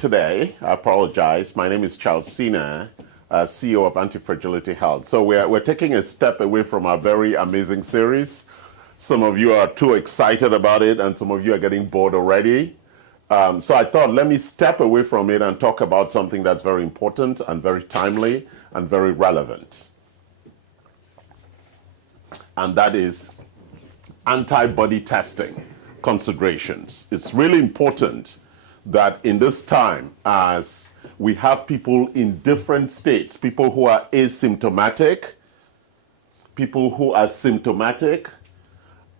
today. I apologize. My name is Charles Sine, CEO of Anti-Fragility Health. So we're taking a step away from our very amazing series. Some of you are too excited about it, and some of you are getting bored already. So I thought, let me step away from it and talk about something that's very important and very timely and very relevant. And that is antibody testing considerations. It's really important that in this time, as we have people in different states, people who are asymptomatic, people who are symptomatic,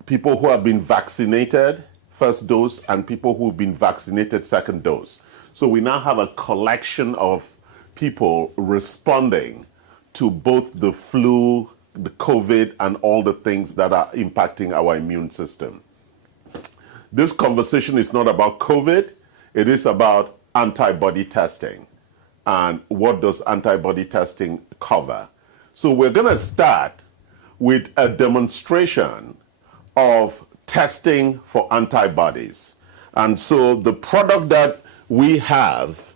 people who have been vaccinated first dose, and people who've been vaccinated second dose. So we now have a collection of people responding to both the flu, the COVID, and all the things that are impacting our immune system. This conversation is not about COVID, it is about antibody testing. And what does antibody testing cover? So we're going to start with a demonstration of testing for antibodies. And so the product that we have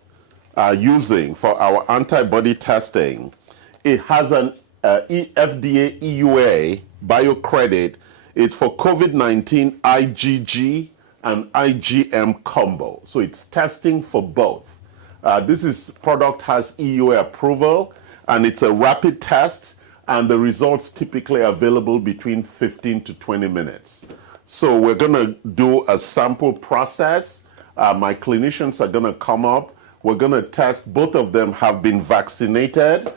using for our antibody testing, it has an FDA EUA biocredit. It's for COVID-19 IgG and IgM combo. So it's testing for both. This product has EUA approval, and it's a rapid test, and the results typically available between 15 to 20 minutes. So we're going to do a sample process. My clinicians are going to come up. We're going to test. Both of them have been vaccinated,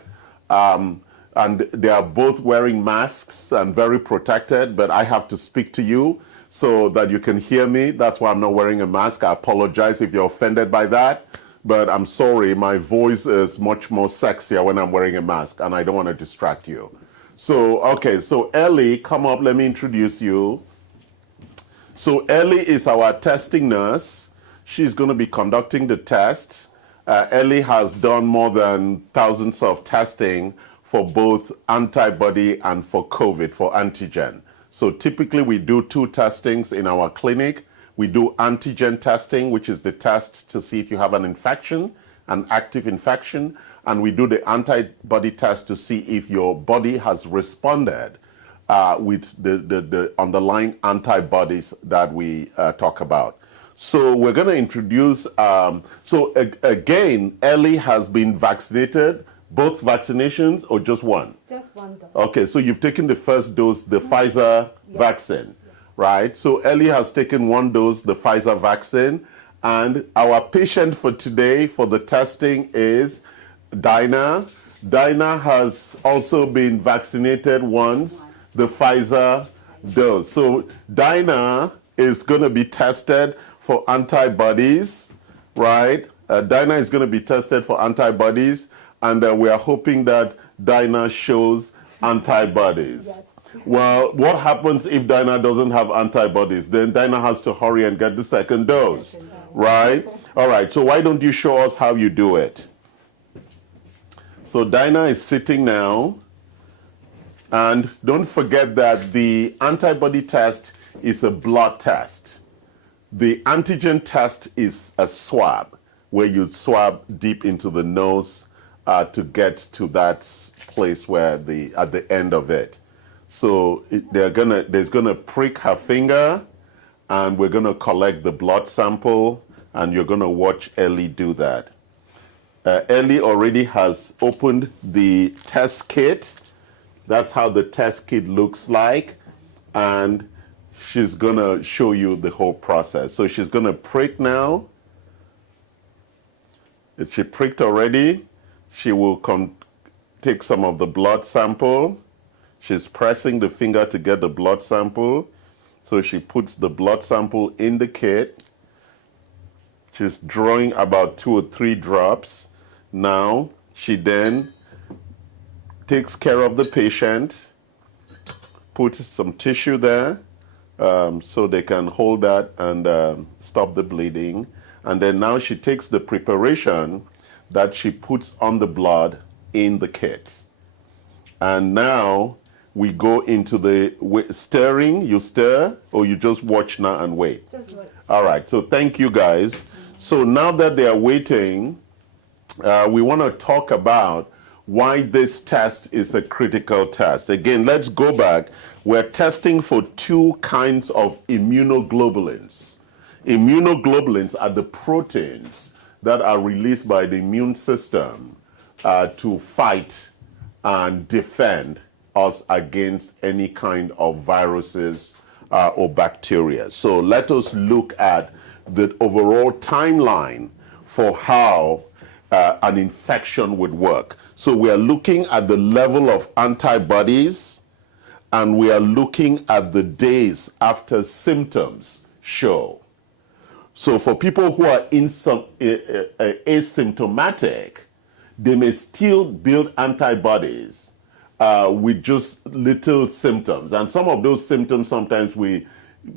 and they are both wearing masks and very protected, but I have to speak to you so that you can hear me. That's why I'm not wearing a mask. I apologize if you're offended by that, but I'm sorry. My voice is much more sexier when I'm wearing a mask, and I don't want to distract you. So, okay, so Ellie, come up. Let me introduce you. So Ellie is our testing nurse. She's going to be conducting the test. Ellie has done more than thousands of testing for both antibody and for COVID, for antigen. So typically we do two testings in our clinic. We do antigen testing, which is the test to see if you have an infection, an active infection, and we do the antibody test to see if your body has responded with the underlying antibodies that we talk about. So we're going to introduce, again, Ellie has been vaccinated, both vaccinations or just one? Just one dose. Okay, so you've taken the first dose, the Pfizer vaccine, right? So Ellie has taken one dose, the Pfizer vaccine, and our patient for today for the testing is Dinah. Dinah has also been vaccinated once, the Pfizer dose. So Dinah is going to be tested for antibodies, right? Dinah is going to be tested for antibodies, and we are hoping that Dinah shows antibodies. Yes. Well, what happens if Dinah doesn't have antibodies? Then Dinah has to hurry and get the second dose, right? All right, so why don't you show us how you do it? So Dinah is sitting now, and don't forget that the antibody test is a blood test. The antigen test is a swab, where you swab deep into the nose to get to that place where at the end of it. So there's gonna prick her finger, and we're gonna collect the blood sample, and you're gonna watch Ellie do that. Ellie already has opened the test kit. That's how the test kit looks like, and she's gonna show you the whole process. So she's gonna prick now. If she pricked already, she will take some of the blood sample. She's pressing the finger to get the blood sample. So she puts the blood sample in the kit. She's drawing about 2 or 3 drops. Now, she then takes care of the patient, puts some tissue there so they can hold that and stop the bleeding. And then now she takes the preparation that she puts on the blood in the kit. And now we go into the stirring. You stir, or you just watch now and wait? Just wait. All right, so thank you guys. So now that they are waiting, we want to talk about why this test is a critical test. Again, let's go back. We're testing for two kinds of immunoglobulins. Immunoglobulins are the proteins that are released by the immune system to fight and defend us against any kind of viruses or bacteria. So let us look at the overall timeline for how an infection would work. So we are looking at the level of antibodies, and we are looking at the days after symptoms show. So for people who are asymptomatic, they may still build antibodies with just little symptoms. And some of those symptoms, sometimes we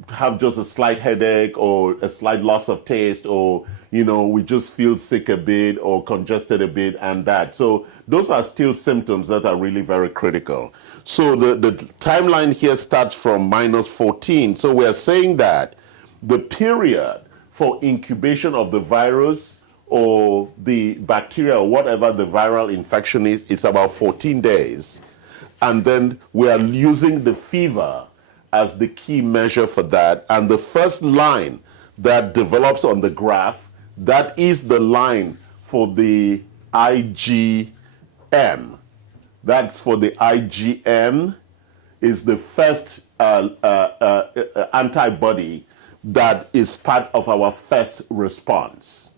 have just a slight headache or a slight loss of taste, or we just feel sick a bit or congested a bit, and that. So those are still symptoms that are really very critical. So the timeline here starts from -14. So we're saying that the period for incubation of the virus or the bacteria or whatever the viral infection is about 14 days. And then we are using the fever as the key measure for that. And the first line that develops on the graph, that is the line for the IgM. That's for the IgM, is the first antibody that is part of our first response.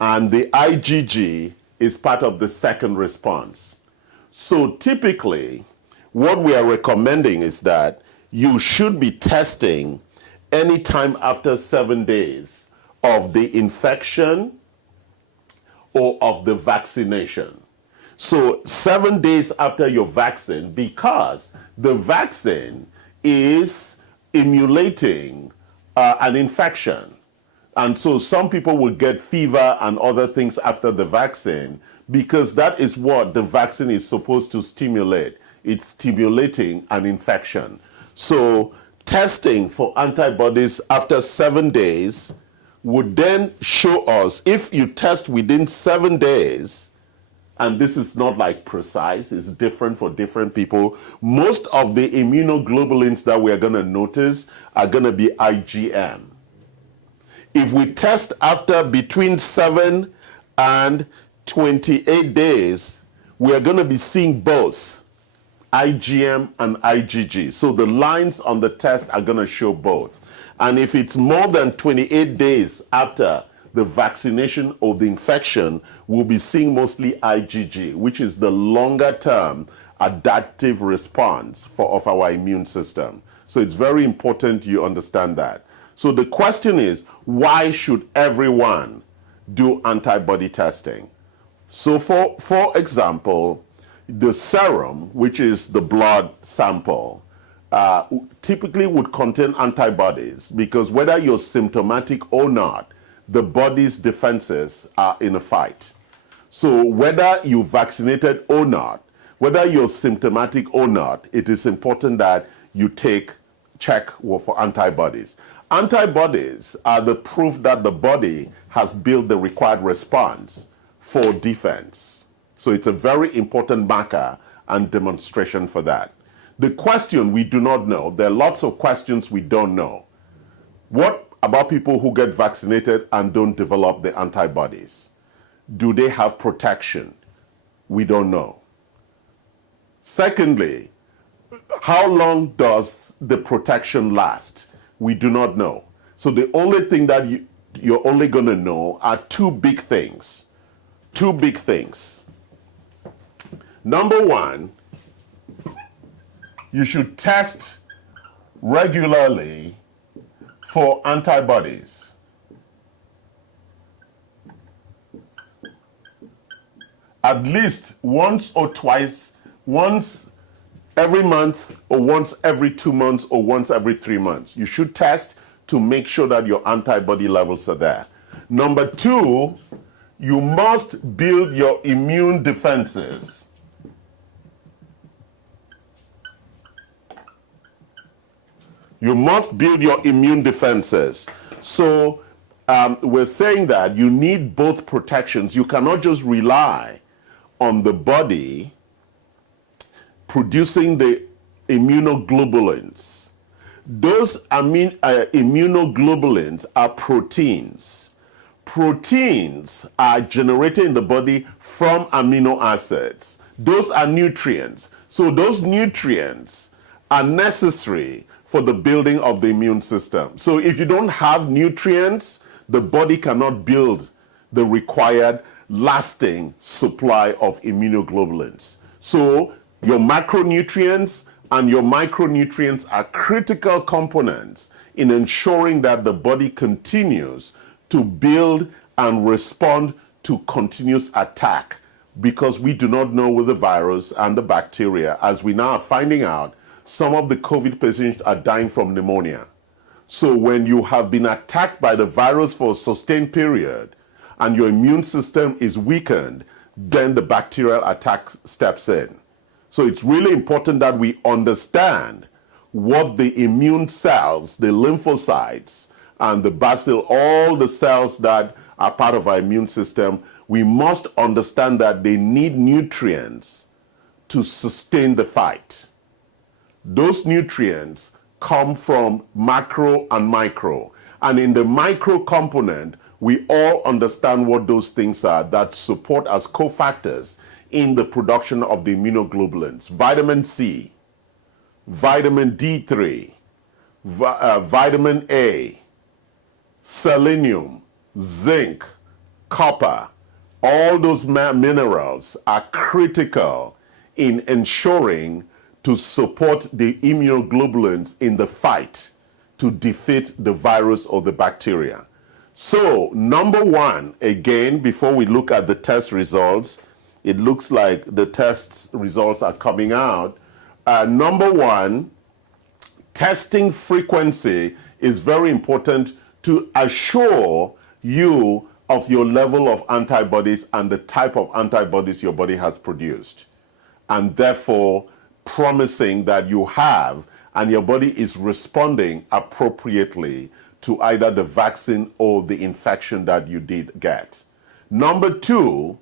And the IgG is part of the second response. So typically, what we are recommending is that you should be testing anytime after 7 days of the infection or of the vaccination. So 7 days after your vaccine, because the vaccine is emulating an infection. And so some people will get fever and other things after the vaccine, because that is what the vaccine is supposed to stimulate. It's stimulating an infection. So testing for antibodies after 7 days would then show us, if you test within 7 days, and this is not like precise, it's different for different people, most of the immunoglobulins that we're going to notice are going to be IgM. If we test after between 7 and 28 days, we're going to be seeing both IgM and IgG. So the lines on the test are going to show both. And if it's more than 28 days after the vaccination or the infection, we'll be seeing mostly IgG, which is the longer term adaptive response of our immune system. So it's very important you understand that. So the question is, why should everyone do antibody testing? So for example, the serum, which is the blood sample, typically would contain antibodies, because whether you're symptomatic or not, the body's defenses are in a fight. So whether you're vaccinated or not, whether you're symptomatic or not, it is important that you check for antibodies. Antibodies are the proof that the body has built the required response for defense. So it's a very important marker and demonstration for that. The question we do not know, there are lots of questions we don't know. What about people who get vaccinated and don't develop the antibodies? Do they have protection? We don't know. Secondly, how long does the protection last? We do not know. So the only thing that you're only going to know are two big things. Two big things. Number one, you should test regularly for antibodies. At least once or twice, once every month, or once every 2 months, or once every 3 months. You should test to make sure that your antibody levels are there. Number two, you must build your immune defenses. You must build your immune defenses. So we're saying that you need both protections. You cannot just rely on the body producing the immunoglobulins. Those immunoglobulins are proteins. Proteins are generated in the body from amino acids. Those are nutrients. So those nutrients are necessary for the building of the immune system. So if you don't have nutrients, the body cannot build the required lasting supply of immunoglobulins. So your macronutrients and your micronutrients are critical components in ensuring that the body continues to build and respond to continuous attack, because we do not know with the virus and the bacteria, as we now are finding out, some of the COVID patients are dying from pneumonia. So when you have been attacked by the virus for a sustained period and your immune system is weakened, then the bacterial attack steps in. So it's really important that we understand what the immune cells, the lymphocytes, and the bacilli, all the cells that are part of our immune system, we must understand that they need nutrients to sustain the fight. Those nutrients come from macro and micro. And in the micro component, we all understand what those things are that support as cofactors in the production of the immunoglobulins. Vitamin C, vitamin D3, vitamin A, selenium, zinc, copper, all those minerals are critical in ensuring to support the immunoglobulins in the fight to defeat the virus or the bacteria. So, number one, again, before we look at the test results, it looks like the test results are coming out. Number one, testing frequency is very important to assure you of your level of antibodies and the type of antibodies your body has produced, and therefore promising that you have and your body is responding appropriately to either the vaccine or the infection that you did get. Number two,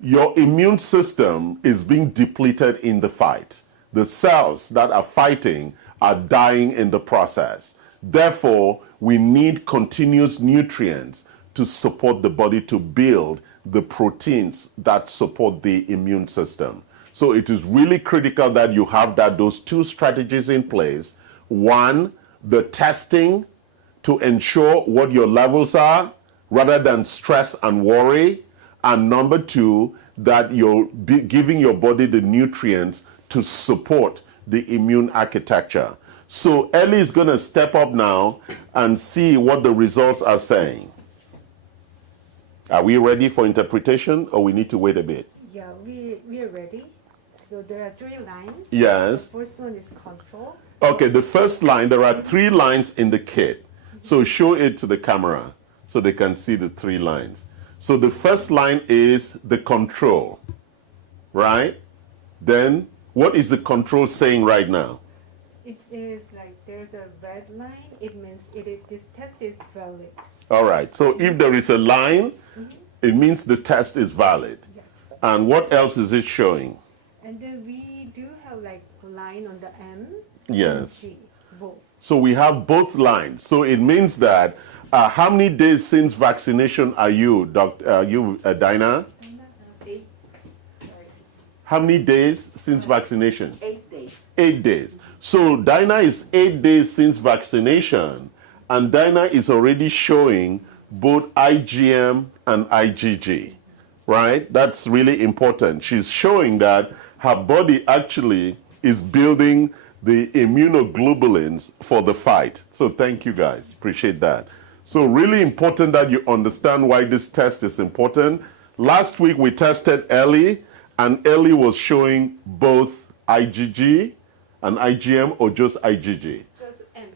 your immune system is being depleted in the fight. The cells that are fighting are dying in the process. Therefore, we need continuous nutrients to support the body to build the proteins that support the immune system. So it is really critical that you have those two strategies in place. One, the testing to ensure what your levels are rather than stress and worry. And number two, that you're giving your body the nutrients to support the immune architecture. So Ellie is going to step up now and see what the results are saying. Are we ready for interpretation, or we need to wait a bit? Yeah, we are ready. So there are 3 lines. Yes. The first one is control. Okay, the first line, there are 3 lines in the kit. So show it to the camera so they can see the 3 lines. So the first line is the control, right? Then what is the control saying right now? It is like there's a red line. It means this test is valid. All right. So if there is a line, it means the test is valid. Yes. And what else is it showing? And then we do have like a line on the M Yes. and G, both. So we have both lines. So it means that how many days since vaccination are you, Dinah? 8. How many days since vaccination? 8 days. 8 days. So Dinah is 8 days since vaccination, and Dinah is already showing both IgM and IgG, right? That's really important. She's showing that her body actually is building the immunoglobulins for the fight. So thank you guys, appreciate that. So really important that you understand why this test is important. Last week we tested Ellie, and Ellie was showing both IgG and IgM, or just IgG? Just M.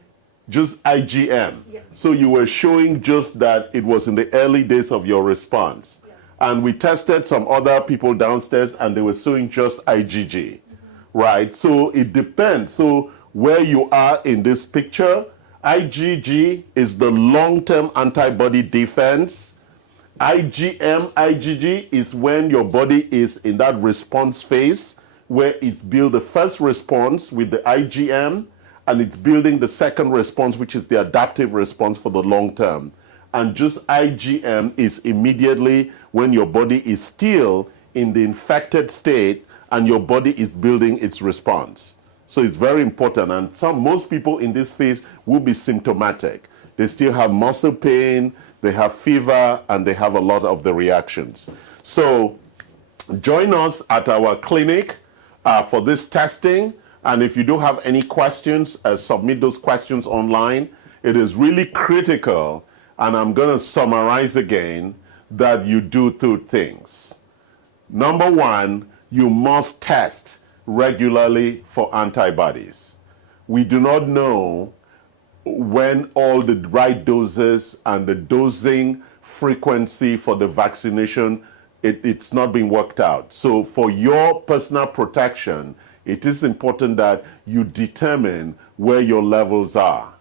Just IgM. Yes. So you were showing just that it was in the early days of your response. Yes. And we tested some other people downstairs and they were showing just IgG, right? So it depends. So where you are in this picture IgG is the long-term antibody defense. IgG is when your body is in that response phase where it's built the first response with the IgM and it's building the second response, which is the adaptive response for the long term. And just IgM is immediately when your body is still in the infected state and your body is building its response. So it's very important. And most people in this phase will be symptomatic. They still have muscle pain, they have fever, and they have a lot of the reactions. So join us at our clinic for this testing. And if you do have any questions, submit those questions online. It is really critical, and I'm going to summarize again, that you do two things. Number one, you must test regularly for antibodies. We do not know when all the right doses and the dosing frequency for the vaccination, it's not being worked out. So for your personal protection, it is important that you determine where your levels are.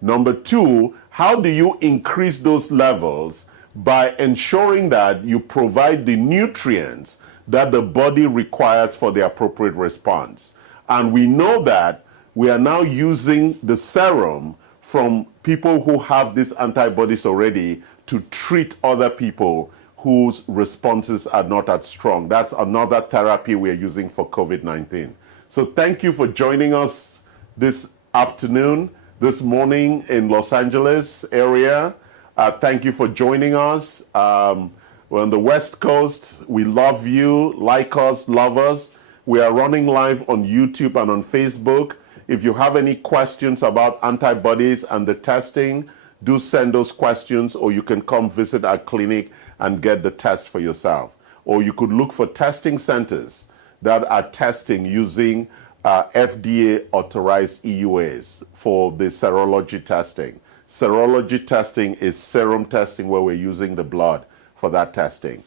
Number two, how do you increase those levels? By ensuring that you provide the nutrients that the body requires for the appropriate response. And we know that we are now using the serum from people who have these antibodies already to treat other people whose responses are not as strong. That's another therapy we're using for COVID-19. So thank you for joining us this afternoon, this morning in Los Angeles area. Thank you for joining us. We're on the West Coast. We love you. Like us, love us. We are running live on YouTube and on Facebook. If you have any questions about antibodies and the testing, do send those questions, or you can come visit our clinic and get the test for yourself. Or you could look for testing centers that are testing using FDA authorized EUAs for the serology testing. Serology testing is serum testing where we're using the blood for that testing.